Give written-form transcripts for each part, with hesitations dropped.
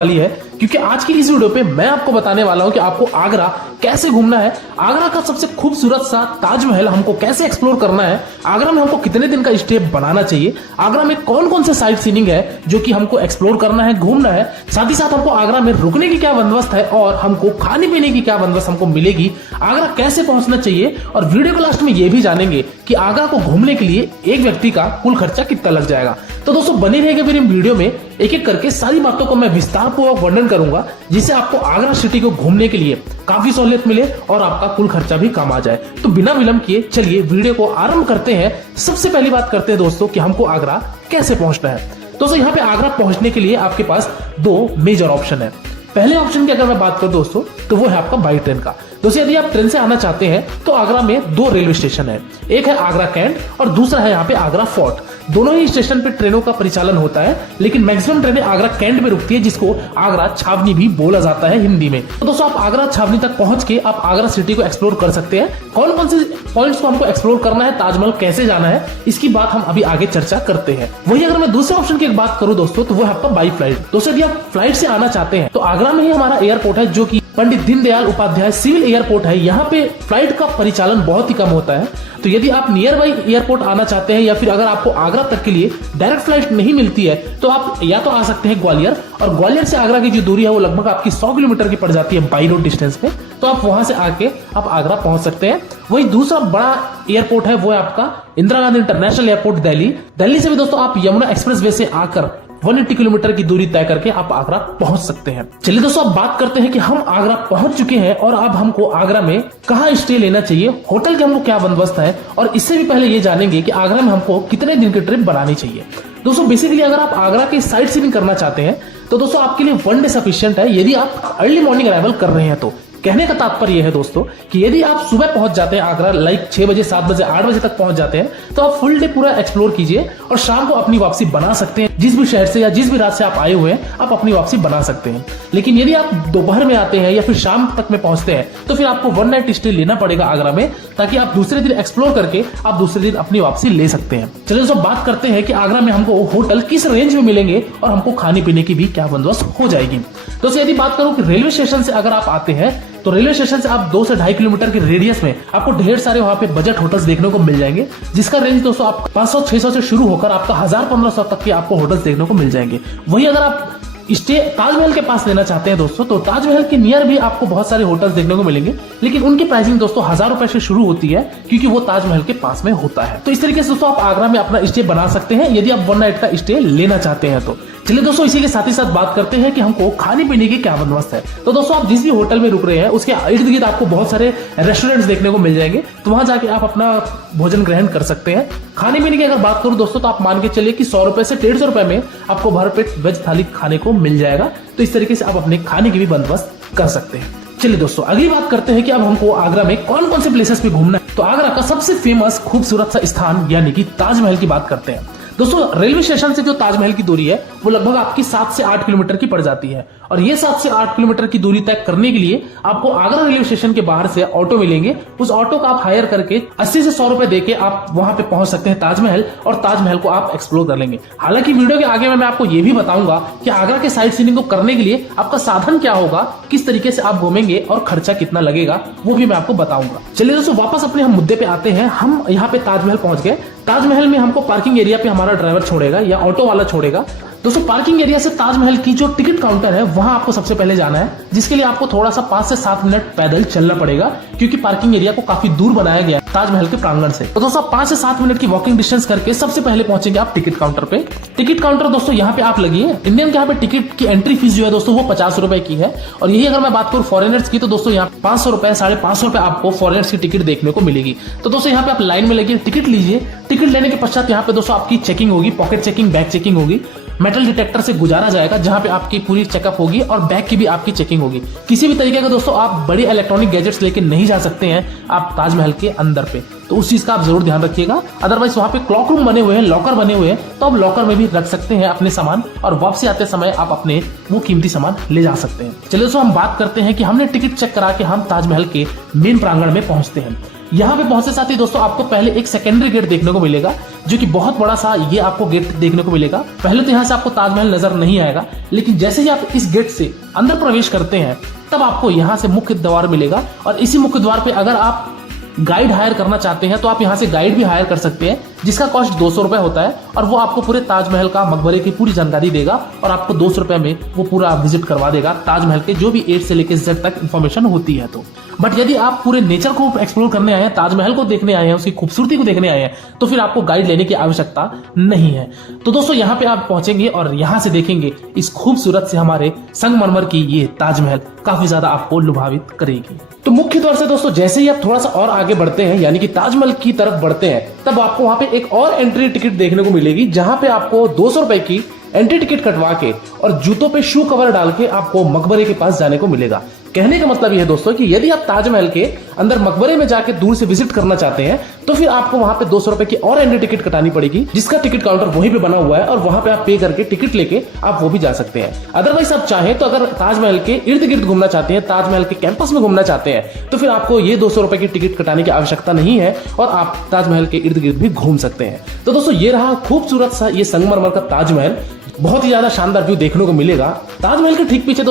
वाली है, क्योंकि आज की इस वीडियो पे मैं आपको बताने वाला हूं कि आपको आगरा कैसे घूमना है, आगरा का सबसे खूबसूरत सा ताजमहल हमको कैसे एक्सप्लोर करना है, आगरा में हमको कितने दिन का स्टे बनाना चाहिए, आगरा में कौन कौन से साइट सीनिंग है जो कि हमको एक्सप्लोर करना है, घूमना है, साथ ही साथ हमको आगरा में रुकने की क्या बंदोबस्त है और हमको खाने पीने की क्या बंदोबस्त हमको मिलेगी, आगरा कैसे पहुंचना चाहिए। और वीडियो के लास्ट में ये भी जानेंगे कि आगरा को घूमने के लिए एक व्यक्ति का कुल खर्चा कितना लग जाएगा। तो दोस्तों बने रहेगा फिर इन वीडियो में एक एक करके सारी बातों को मैं विस्तार पूर्वक वर्णन करूंगा, जिससे आपको आगरा सिटी को घूमने के लिए काफी सहूलियत मिले और आपका कुल खर्चा भी कम आ जाए। तो बिना विलंब किए चलिए वीडियो को आरंभ करते हैं। सबसे पहली बात करते हैं दोस्तों कि हमको आगरा कैसे पहुंचना है। दोस्तों यहाँ पे आगरा पहुंचने के लिए आपके पास दो मेजर ऑप्शन है। पहले ऑप्शन की अगर मैं बात करूं दोस्तों तो वो है आपका बाई ट्रेन का। दोस्तों यदि आप ट्रेन से आना चाहते हैं तो आगरा में दो रेलवे स्टेशन है, एक है आगरा कैंट और दूसरा है यहाँ पे आगरा फोर्ट। दोनों ही स्टेशन पे ट्रेनों का परिचालन होता है, लेकिन मैक्सिमम ट्रेनें आगरा कैंट में रुकती है, जिसको आगरा छावनी भी बोला जाता है हिंदी में। तो दोस्तों आप आगरा छावनी तक पहुंच के आप आगरा सिटी को एक्सप्लोर कर सकते हैं। कौन कौन से पॉइंट्स को हमको एक्सप्लोर करना है, ताजमहल कैसे जाना है, इसकी बात हम अभी आगे चर्चा करते हैं। वही अगर मैं दूसरे ऑप्शन की बात करूं दोस्तों तो वो है आपका बाई फ्लाइट। दोस्तों यदि आप फ्लाइट से आना चाहते हैं तो आगरा में ही हमारा एयरपोर्ट है, जो की पंडित दीनदयाल उपाध्याय सिविल एयरपोर्ट है। यहाँ पे फ्लाइट का परिचालन बहुत ही कम होता है। तो यदि आप नियर बाई एयरपोर्ट आना चाहते हैं या फिर अगर आपको आगरा तक के लिए डायरेक्ट फ्लाइट नहीं मिलती है तो आप या तो आ सकते हैं ग्वालियर, और ग्वालियर से आगरा की जो दूरी है वो लगभग आपकी 100 किलोमीटर की पड़ जाती है बाई रोड डिस्टेंस पे। तो आप वहां से आके आप आगरा पहुंच सकते हैं। वही दूसरा बड़ा एयरपोर्ट है वो है आपका इंदिरा गांधी इंटरनेशनल एयरपोर्ट दिल्ली। दिल्ली से भी दोस्तों आप यमुना एक्सप्रेस वे से आकर 180 किलोमीटर की दूरी तय करके आप आगरा पहुंच सकते हैं। चलिए दोस्तों अब बात करते हैं कि हम आगरा पहुंच चुके हैं और अब हमको आगरा में कहाँ स्टे लेना चाहिए, होटल के हमको क्या बंदोबस्त है, और इससे भी पहले ये जानेंगे कि आगरा में हमको कितने दिन की ट्रिप बनानी चाहिए। दोस्तों बेसिकली अगर आप आगरा की साइट सीइंग करना चाहते हैं तो दोस्तों आपके लिए वन डे सफिशिएंट है, यदि आप अर्ली मॉर्निंग अराइवल कर रहे हैं तो। कहने का तात्पर्य यह है दोस्तों कि यदि आप सुबह पहुंच जाते हैं आगरा, लाइक 6 बजे 7 बजे 8 बजे तक पहुंच जाते हैं, तो आप फुल डे पूरा एक्सप्लोर कीजिए और शाम को अपनी वापसी बना सकते हैं। जिस भी शहर से या जिस भी रात से आप आए हुए हैं आप अपनी वापसी बना सकते हैं। लेकिन यदि आप दोपहर में आते हैं या फिर शाम तक में पहुंचते हैं तो फिर आपको वन नाइट स्टे लेना पड़ेगा आगरा में, ताकि आप दूसरे दिन एक्सप्लोर करके आप दूसरे दिन अपनी वापसी ले सकते हैं। चलिए दोस्तों बात करते हैं कि आगरा में हमको होटल किस रेंज में मिलेंगे और हमको खाने पीने की भी क्या बंदोबस्त हो जाएगी। दोस्तों यदि बात करूं कि रेलवे स्टेशन से अगर आप आते हैं तो रेलवे स्टेशन से आप 2 से 2.5 किलोमीटर के रेडियस में आपको ढेर सारे वहां पे बजट होटल्स देखने को मिल जाएंगे, जिसका रेंज दोस्तों आप 500-600 से शुरू होकर आपका 1000-1500 तक के आपको होटल्स देखने को मिल जाएंगे। वही अगर आप स्टे ताजमहल के पास लेना चाहते हैं दोस्तों तो ताजमहल के नियर भी आपको बहुत सारे होटल्स देखने को मिलेंगे, लेकिन उनकी प्राइसिंग दोस्तों 1000 रुपए से शुरू होती है, क्योंकि वो ताजमहल के पास में होता है। तो इस तरीके से दोस्तों आप आगरा में अपना स्टे बना सकते हैं यदि आप वन नाइट का स्टे लेना चाहते हैं तो। चलिए दोस्तों इसी के साथ ही साथ बात करते हैं कि हमको खाने पीने की क्या बंदोबस्त है। तो दोस्तों आप जिस भी होटल में रुक रहे हैं उसके इर्द गिर्द आपको बहुत सारे रेस्टोरेंट्स देखने को मिल जाएंगे, तो वहां जाके आप अपना भोजन ग्रहण कर सकते हैं। खाने पीने की अगर बात करूं दोस्तों तो आप मान के चलिए कि 100 रुपए से 150 रुपए में आपको भरपेट वेज थाली खाने को मिल जाएगा। तो इस तरीके से आप अपने खाने की भी बंदोबस्त कर सकते हैं। चलिए दोस्तों अगली बात करते हैं कि अब हमको आगरा में कौन कौन से प्लेसेस पे घूमना है। तो आगरा का सबसे फेमस खूबसूरत सा स्थान यानी कि ताजमहल की बात करते हैं। दोस्तों रेलवे स्टेशन से जो ताजमहल की दूरी है वो लगभग आपकी 7 से 8 किलोमीटर की पड़ जाती है, और ये 7 से 8 किलोमीटर की दूरी तय करने के लिए आपको आगरा रेलवे स्टेशन के बाहर से ऑटो मिलेंगे। उस ऑटो का आप हायर करके 80 से 100 रुपए देके आप वहां पे पहुंच सकते हैं ताजमहल, और ताजमहल को आप एक्सप्लोर कर लेंगे। हालांकि वीडियो के आगे में मैं आपको ये भी बताऊंगा कि आगरा के साइट सीइंग को करने के लिए आपका साधन क्या होगा, किस तरीके से आप घूमेंगे और खर्चा कितना लगेगा वो भी मैं आपको बताऊंगा। चलिए दोस्तों वापस अपने हम मुद्दे पे आते हैं। हम यहाँ पे ताजमहल पहुंच गए। ताजमहल में हमको पार्किंग एरिया पे हमारा ड्राइवर छोड़ेगा या ऑटो वाला छोड़ेगा। दोस्तों पार्किंग एरिया से ताजमहल की जो टिकट काउंटर है वहां आपको सबसे पहले जाना है, जिसके लिए आपको थोड़ा सा 5 से 7 मिनट पैदल चलना पड़ेगा, क्योंकि पार्किंग एरिया को काफी दूर बनाया गया है ताजमहल के प्रांगण से। तो दोस्तों 5 से 7 मिनट की वॉकिंग डिस्टेंस करके सबसे पहले पहुंचेंगे आप टिकट काउंटर पे। टिकट काउंटर दोस्तों यहाँ पे आप लगिए। इंडियन के यहाँ पे टिकट की एंट्री फीस जो है दोस्तों वो 50 रुपए की है, और यही अगर मैं बात करूँ फॉरेनर्स की तो दोस्तों यहाँ 500 रुपए 550 रुपए आपको फॉरेनर्स की टिकट देखने को मिलेगी। तो दोस्तों यहाँ पे आप लाइन में लगिए, टिकट लीजिए। टिकट लेने के पश्चात यहाँ पे दोस्तों आपकी चेकिंग होगी, पॉकेट चेकिंग, बैग चेकिंग होगी। मेटल डिटेक्टर से गुजारा जाएगा जहां पे आपकी पूरी चेकअप होगी और बैग की भी आपकी चेकिंग होगी। किसी भी तरीके का दोस्तों आप बड़े इलेक्ट्रॉनिक गैजेट्स लेके नहीं जा सकते हैं आप ताजमहल के अंदर पे, तो उस चीज का आप जरूर ध्यान रखिएगा। अदरवाइज वहां पे क्लॉक रूम बने हुए हैं, लॉकर बने हुए हैं, तो आप लॉकर में भी रख सकते हैं अपने सामान, और वापसी आते समय आप अपने वो कीमती सामान ले जा सकते हैं। चलिए दोस्तों हम बात करते हैं कि हमने टिकट चेक करा के हम ताजमहल के मेन प्रांगण में पहुंचते हैं। यहाँ पे पहुंचते साथ ही दोस्तों आपको पहले एक सेकेंडरी गेट देखने को मिलेगा, जो कि बहुत बड़ा सा ये आपको गेट देखने को मिलेगा। पहले तो यहाँ से आपको ताजमहल नजर नहीं आएगा, लेकिन जैसे ही आप इस गेट से अंदर प्रवेश करते हैं तब आपको यहाँ से मुख्य द्वार मिलेगा। और इसी मुख्य द्वार पे अगर आप गाइड हायर करना चाहते हैं तो आप यहाँ से गाइड भी हायर कर सकते हैं, जिसका कॉस्ट 200 रुपए होता है। और वो आपको पूरे ताजमहल का, मकबरे की पूरी जानकारी देगा और आपको 200 रुपए में वो पूरा विजिट करवा देगा ताजमहल के जो भी A से लेकर Z तक इन्फॉर्मेशन होती है। तो बट यदि आप पूरे नेचर को एक्सप्लोर करने आए हैं, ताजमहल को देखने आए हैं, उसकी खूबसूरती को देखने आए हैं, तो फिर आपको गाइड लेने की आवश्यकता नहीं है। तो दोस्तों यहाँ पे आप पहुंचेंगे और यहाँ से देखेंगे इस खूबसूरत से हमारे संगमरमर की ये ताजमहल काफी ज्यादा आपको लुभावित करेगी। तो मुख्य तौर से दोस्तों जैसे ही आप थोड़ा सा और आगे बढ़ते हैं, यानी कि ताजमहल की तरफ बढ़ते हैं, तब आपको वहां पे एक और एंट्री टिकट देखने को मिलेगी, जहां पे आपको 200 रुपए की एंट्री टिकट कटवा के और जूतों पे शू कवर डाल के आपको मकबरे के पास जाने को मिलेगा। कहने का मतलब यह है दोस्तों कि यदि आप ताजमहल के अंदर मकबरे में जाके दूर से विजिट करना चाहते हैं तो फिर आपको वहां पे 200 रुपए की और एंट्री टिकट कटानी पड़ेगी, जिसका टिकट काउंटर वहीं पे बना हुआ है और वहां पे आप पे करके टिकट लेके आप वो भी जा सकते हैं। अदरवाइज आप चाहें तो अगर ताजमहल के इर्द गिर्द घूमना चाहते हैं, ताजमहल के कैंपस में घूमना चाहते हैं, तो फिर आपको ये 200 रुपए की टिकट कटाने की आवश्यकता नहीं है और आप ताजमहल के इर्द गिर्द भी घूम सकते हैं। तो दोस्तों ये रहा खूबसूरत सा ये संगमरमर का ताजमहल, बहुत ही ज्यादा शानदार व्यू देखने को मिलेगा। ताजमहल के ठीक पीछे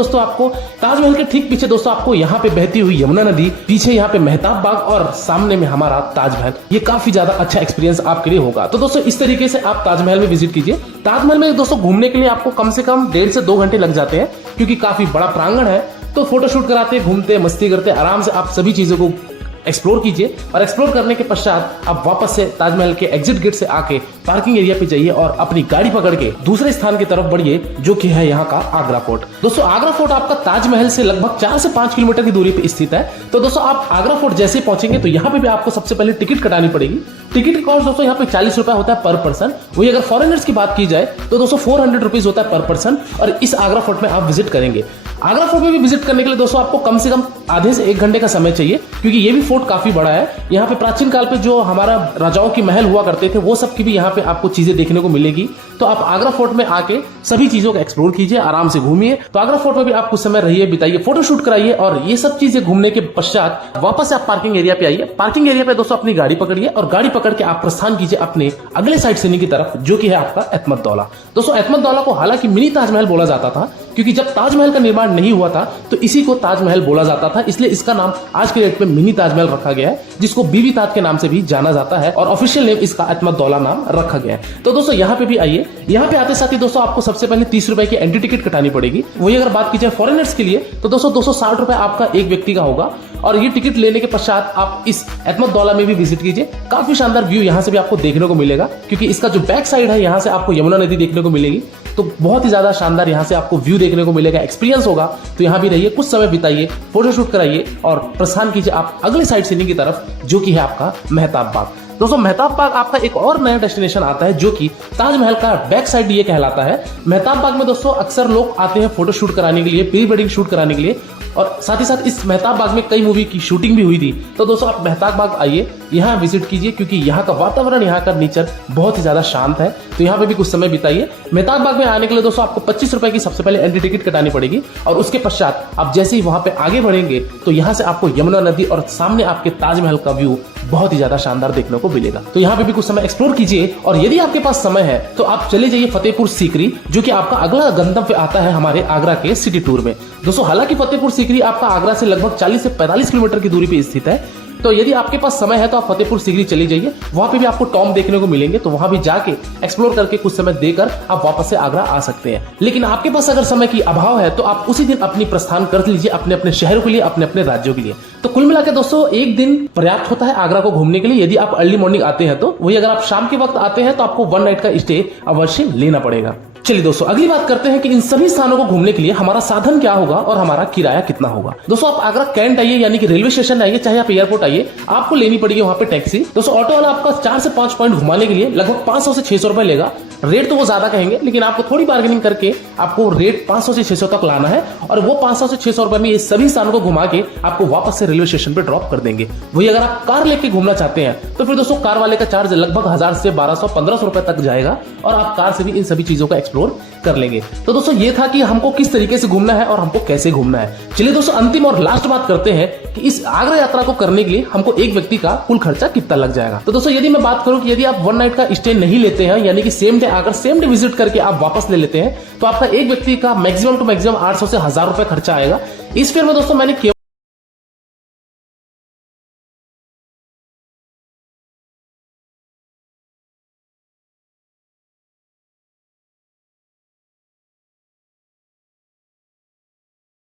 दोस्तों आपको यहाँ पे बहती हुई यमुना नदी, पीछे यहाँ पे मेहताब बाग और सामने में हमारा ताजमहल। ये काफी ज्यादा अच्छा एक्सपीरियंस आपके लिए होगा। तो दोस्तों इस तरीके से आप ताजमहल में विजिट कीजिए। ताजमहल में दोस्तों घूमने के लिए आपको कम से कम 1.5 से 2 घंटे लग जाते हैं, क्योंकि काफी बड़ा प्रांगण है। तो फोटोशूट कराते, घूमते, मस्ती करते, आराम से आप सभी चीजों को एक्सप्लोर कीजिए और एक्सप्लोर करने के पश्चात आप वापस से ताजमहल के एग्जिट गेट से आके पार्किंग एरिया पे जाइए और अपनी गाड़ी पकड़ के दूसरे स्थान की तरफ बढ़िए, जो कि है यहाँ का आगरा फोर्ट। दोस्तों आगरा फोर्ट आपका ताजमहल से लगभग 4 से 5 किलोमीटर की दूरी पे स्थित है। तो दोस्तों आप आगरा फोर्ट जैसे पहुंचेंगे तो यहाँ पे भी आपको सबसे पहले टिकट कटानी पड़ेगी। टिकट कॉस्ट दोस्तों यहाँ पे 40 रुपए होता है पर पर्सन। वही अगर फॉरेनर्स की बात की जाए तो दोस्तों 400 रुपीज होता है पर पर्सन। और इस आगरा फोर्ट में आप विजिट करेंगे। आगरा फोर्ट में भी विजिट करने के लिए दोस्तों आपको कम से कम आधे से 1 घंटे का समय चाहिए, क्योंकि ये भी फोर्ट काफी बड़ा है। यहाँ पे प्राचीन काल पे जो हमारा राजाओं की महल हुआ करते थे वो सब की भी यहाँ पे आपको चीजें देखने को मिलेगी। तो आप आगरा फोर्ट में आके सभी चीजों को एक्सप्लोर कीजिए, आराम से घूमिए। तो आगरा फोर्ट में भी आप कुछ समय रहिए, बिताइए, फोटोशूट कराइए और ये सब चीजें घूमने के पश्चात वापस आप पार्किंग एरिया पे आइए। पार्किंग एरिया पे दोस्तों अपनी गाड़ी पकड़िए और गाड़ी पकड़ के आप प्रस्थान कीजिए अपने अगले साइड सीन की तरफ, जो कि है आपका एतमतदौला। दोस्तों एतमतदौला को हालांकि मिनी ताजमहल बोला जाता था, क्योंकि जब ताजमहल का निर्माण नहीं हुआ था तो इसी को ताजमहल बोला जाता था, इसलिए इसका नाम आज के डेट में मिनी ताजमहल रखा गया है, जिसको बीबी ताज के नाम से भी जाना जाता है और ऑफिशियल नेम इसका एतमतदौला नाम रखा गया है। तो दोस्तों यहाँ पे भी आइए। यहाँ पे आते साथ ही दोस्तों आपको सबसे पहले 30 रुपए की एंट्री टिकट कटानी पड़ेगी। वही अगर बात की जाए फॉरेनर्स के लिए तो दोस्तों 260 रुपए आपका एक व्यक्ति का होगा। और ये टिकट लेने के पश्चात आप इस एतमतदौला में भी विजिट कीजिए। काफी शानदार व्यू यहाँ से भी आपको देखने को मिलेगा, क्योंकि इसका जो बैक साइड है यहाँ से आपको यमुना नदी देखने को मिलेगी। तो बहुत ही ज्यादा शानदार यहाँ से आपको व्यू देखने को मिलेगा, एक्सपीरियंस होगा। तो यहाँ भी रहिए, कुछ समय बिताइए, फोटोशूट कराइए और प्रस्थान कीजिए आप अगले साइड सीनिंग की तरफ, जो कि है आपका मेहताब बाग। दोस्तों मेहताब बाग आपका एक और नया डेस्टिनेशन आता है, जो कि ताजमहल का बैक साइड ये कहलाता है। मेहताब बाग में दोस्तों अक्सर लोग आते हैं फोटो शूट कराने के लिए, प्री वेडिंग शूट कराने के लिए, और साथ ही साथ इस मेहताब बाग में कई मूवी की शूटिंग भी हुई थी। तो दोस्तों आप मेहताब बाग आइए, यहाँ विजिट कीजिए, क्योंकि यहाँ का वातावरण, यहाँ का नेचर बहुत ही ज्यादा शांत है। तो यहाँ पे भी कुछ समय बिताइए। मेहताब बाग में आने के लिए दोस्तों आपको 25 रुपए की सबसे पहले एंट्री टिकट कटानी पड़ेगी और उसके पश्चात आप जैसे ही वहां पे आगे बढ़ेंगे तो यहाँ से आपको यमुना नदी और सामने आपके ताजमहल का व्यू बहुत ही ज्यादा शानदार देखने को मिलेगा। तो यहाँ पे भी कुछ समय एक्सप्लोर कीजिए और यदि आपके पास समय है तो आप चले जाइए फतेहपुर सीकरी, जो कि आपका अगला गंतव्य आता है हमारे आगरा के सिटी टूर में। दोस्तों हालांकि फतेहपुर सीकरी आपका आगरा से लगभग 40 से 45 किलोमीटर की दूरी पे स्थित है। तो यदि आपके पास समय है तो आप फतेहपुर सीकरी चली जाइए, वहां पे भी आपको टॉम देखने को मिलेंगे। तो वहां भी जाके एक्सप्लोर करके कुछ समय देकर आप वापस से आगरा आ सकते हैं। लेकिन आपके पास अगर समय की अभाव है तो आप उसी दिन अपनी प्रस्थान कर लीजिए अपने अपने शहरों के लिए, अपने अपने राज्यों के लिए। तो कुल मिलाकर दोस्तों एक दिन पर्याप्त होता है आगरा को घूमने के लिए, यदि आप अर्ली मॉर्निंग आते हैं तो। वही अगर आप शाम के वक्त आते हैं तो आपको 1 नाइट का स्टे अवश्य लेना पड़ेगा। चलिए दोस्तों अगली बात करते हैं कि इन सभी स्थानों को घूमने के लिए हमारा साधन क्या होगा और हमारा किराया कितना होगा। दोस्तों आप आगरा कैंट आइए, यानी कि रेलवे स्टेशन आइए, चाहे आप एयरपोर्ट आइए, आपको लेनी पड़ेगी वहां पे टैक्सी। दोस्तों ऑटो वाला आपका 4 से 5 पॉइंट घुमाने के लिए लगभग 500 से 600 रुपए लेगा। रेट तो वो ज्यादा कहेंगे, लेकिन आपको थोड़ी बार्गेनिंग करके आपको रेट 500 से 600 तक लाना है और वो 500 से 600 रुपए में ये सभी स्थानों को घुमा के आपको वापस से रेलवे स्टेशन पे ड्रॉप कर देंगे। वही अगर आप कार लेके घूमना चाहते हैं तो फिर दोस्तों कार वाले का चार्ज लगभग 1000 से 1200-1500 रुपए तक जाएगा और आप कार से भी इन सभी चीजों का एक्सप्लोर एक्सप्लोर कर लेंगे। तो दोस्तों ये था कि हमको किस तरीके से घूमना है और हमको कैसे घूमना है। चलिए दोस्तों अंतिम और लास्ट बात करते हैं कि इस आगरा यात्रा को करने के लिए हमको एक व्यक्ति का कुल खर्चा कितना लग जाएगा। तो दोस्तों यदि मैं बात करूं कि यदि आप 1 नाइट का स्टे नहीं लेते हैं, यानी कि सेम डे आकर सेम डे विजिट करके आप वापस ले लेते हैं, तो आपका एक व्यक्ति का मैक्सिमम टू मैक्सिमम 800 से 1000 रुपए खर्चा आएगा। इस फेयर में दोस्तों मैंने